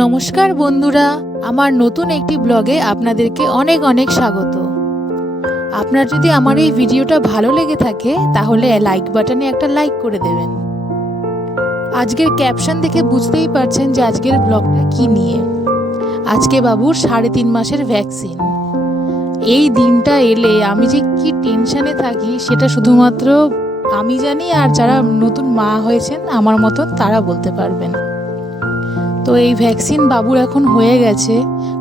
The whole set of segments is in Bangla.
নমস্কার বন্ধুরা, আমার নতুন একটি ব্লগে আপনাদেরকে অনেক অনেক স্বাগত। আপনার যদি আমার এই ভিডিওটা ভালো লেগে থাকে তাহলে লাইক বাটনে একটা লাইক করে দেবেন। আজকের ক্যাপশন দেখে বুঝতেই পারছেন যে আজকের ব্লগটা কি নিয়ে। আজকে বাবুর 3.5 মাসের ভ্যাকসিন। এই দিনটা এলে আমি যে কি টেনশনে থাকি সেটা শুধুমাত্র আমি জানি, আর যারা নতুন মা হয়েছেন আমার মতন তারা বলতে পারবেন। তো এই ভ্যাকসিন বাবুর এখন হয়ে গেছে,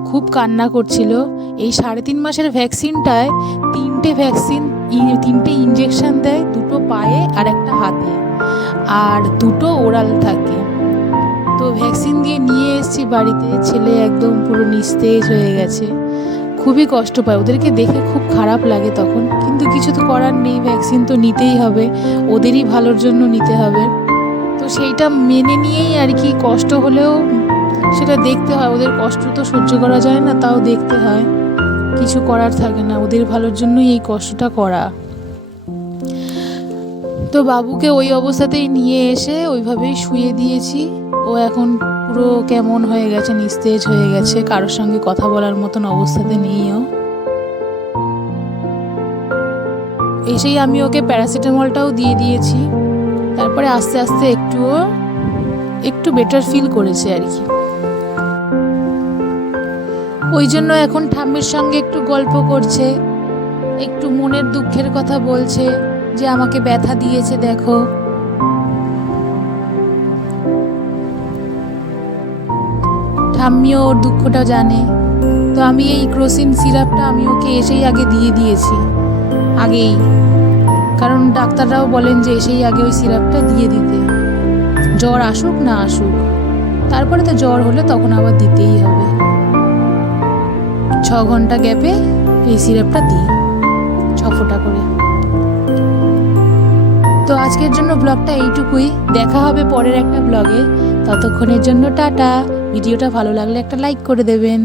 খুব কান্না করছিল। এই 3.5 মাসের ভ্যাকসিনটায় 3টে ইঞ্জেকশন দেয়, 2টো পায়ে আর একটা হাতে, আর 2টো ওরাল থাকে। তো ভ্যাকসিন দিয়ে নিয়ে এসেছি বাড়িতে, ছেলে একদম পুরো নিস্তেজ হয়ে গেছে, খুবই কষ্ট পায়। ওদেরকে দেখে খুব খারাপ লাগে তখন, কিন্তু কিছু তো করার নেই, ভ্যাকসিন তো নিতেই হবে, ওদেরই ভালোর জন্য নিতে হবে। তো সেইটা মেনে নিয়েই আর কি, কষ্ট হলেও সেটা দেখতে হয়। ওদের কষ্ট তো সহ্য করা যায় না, তাও দেখতে হয়, কিছু করার থাকে না, ওদের ভালোর জন্যই এই কষ্টটা করা। তো বাবুকে ওই অবস্থাতেই নিয়ে এসে ওইভাবেই শুয়ে দিয়েছি। ও এখন পুরো কেমন হয়ে গেছে, নিস্তেজ হয়ে গেছে, কারোর সঙ্গে কথা বলার মতন অবস্থাতে নেই ও। এসেই আমি ওকে প্যারাসিটামলটাও দিয়ে দিয়েছি। তারপরে আস্তে আস্তে একটু বেটার ফিল করেছে আর কি। ওই জন্য এখন ঠাম্মির সঙ্গে একটু গল্প করছে, একটু মনের দুঃখের কথা বলছে যে আমাকে ব্যথা দিয়েছে দেখো। ঠাম্মিও ওর দুঃখটা জানে। তো আমি এই ক্রোসিন সিরাপটা আমি ওকে এসেই আগে দিয়ে দিয়েছি, আগেই, কারণ ডাক্তাররাও বলেন যে এসেই আগে ওই সিরাপটা দিয়ে দিতে, জ্বর আসুক না আসুক। তারপরে তো জ্বর হলে তখন আবার দিতেই হবে। 6 ঘন্টা গ্যাপে এই সিরাপটা দিই, 6 ফোঁটা করে। তো আজকের জন্য ব্লগটা এইটুকুই, দেখা হবে পরের একটা ব্লগে। ততক্ষণের জন্য টাটা। ভিডিওটা ভালো লাগলে একটা লাইক করে দেবেন।